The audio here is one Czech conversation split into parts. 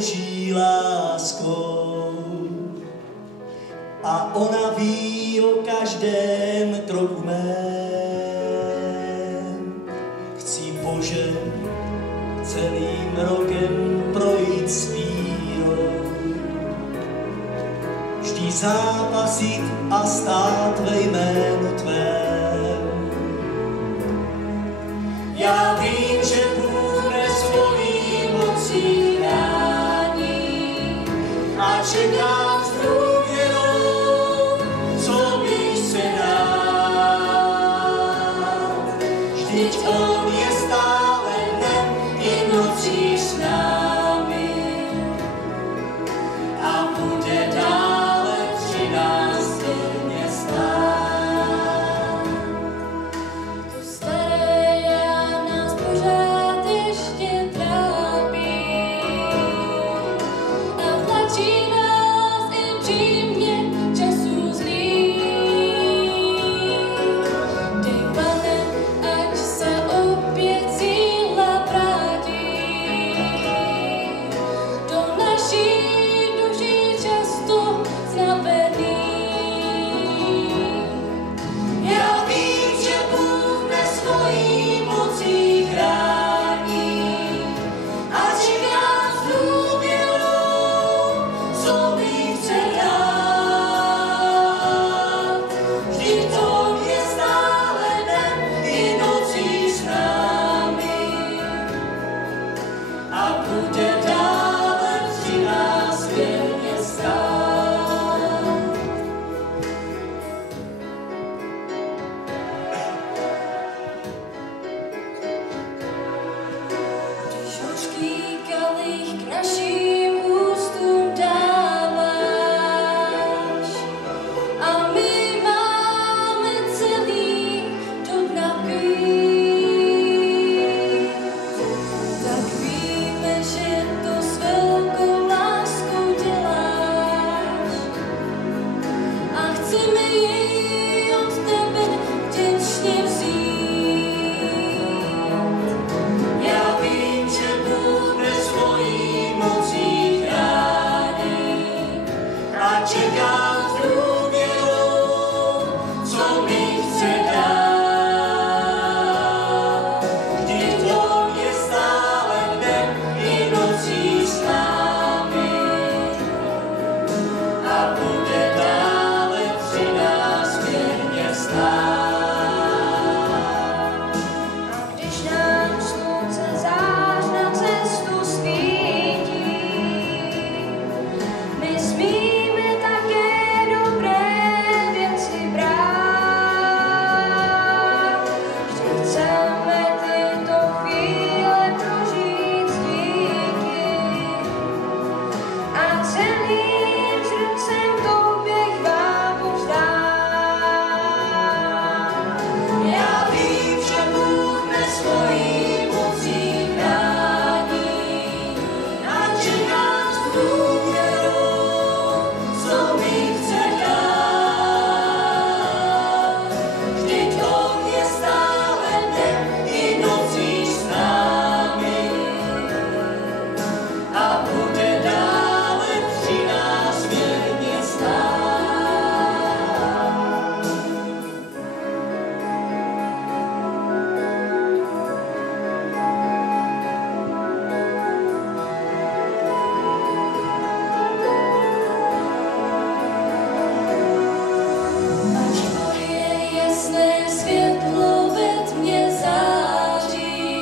Boží láskou. A ona ví o každém kroku mém. Chci, Bože, celým rokem projít s vírou, vždy zápasit a stát ve jménu Tvém. Já vím, že Bůh mne svojí mocí chrání a čekám s důvěrou, co mi chce dát. Vždyť On je stále dnem i nocí s námi a bude dále při nás denně stát. To staré já nás pořád ještě trápí a tlačí nás i přímě času zlých. Dej, Pane, ať se opět síla vrátí do naší duší často znavený. Já vím, že Bůh mne svojí mocí chrání a čekám s důvěrou, co mi chce dát. Vždyť On je stále dnem i nocí s námi a bude dále při nás věrně stát. Když hořký kalich k našim ústům dáváš a my máme celý do dna pít, tak víme, že to s velkou láskou děláš a chceme jej od tebe vděčně vzít. Já vím, že Bůh mne svojí mocí chrání a čekám s důvěrou, co mi chce dát. Vždyť On je stále dnem i nocí s námi a bude dále při nás věrně stát. A když nám slunce zář na cestu svítí, my smíme také dobré věci brát. Vždy chceme tyto chvíle prožít s díky a celým srdcem tobě chválu vzdát. Já vím, že Bůh mne svojí mocí chrání a čekám s důvěrou, co mi chce dát. Vždyť On je stále dnem i nocí s námi a bude dále při nás věrně stát. Ať tvoje jasné světlo ve tmě září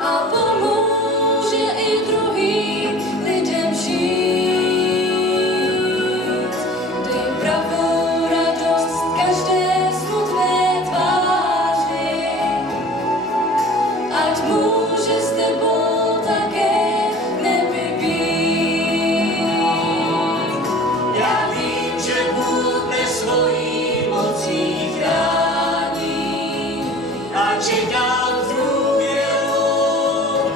a pomůže i druhým lidem žít. Dej pravou radost každé smutné tváři, ať může s tebou také v nebi být. Já vím, že Bůh mne svojí mocí chrání a čekám s důvěrou,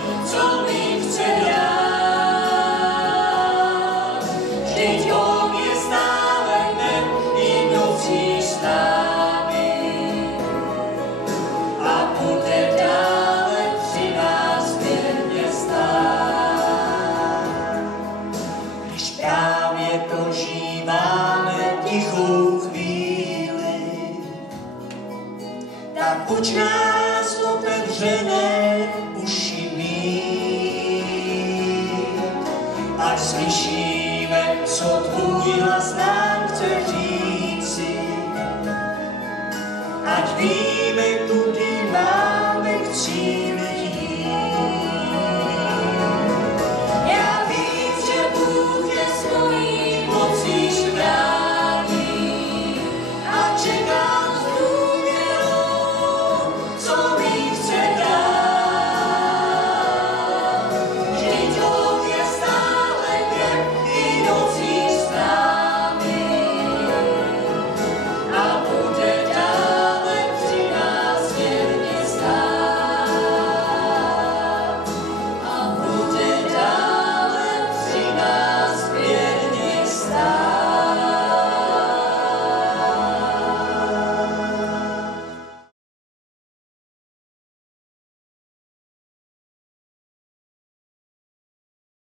Uč nás otevřené uši mít, ať slyšíme, co tvůj hlas nám chce říct.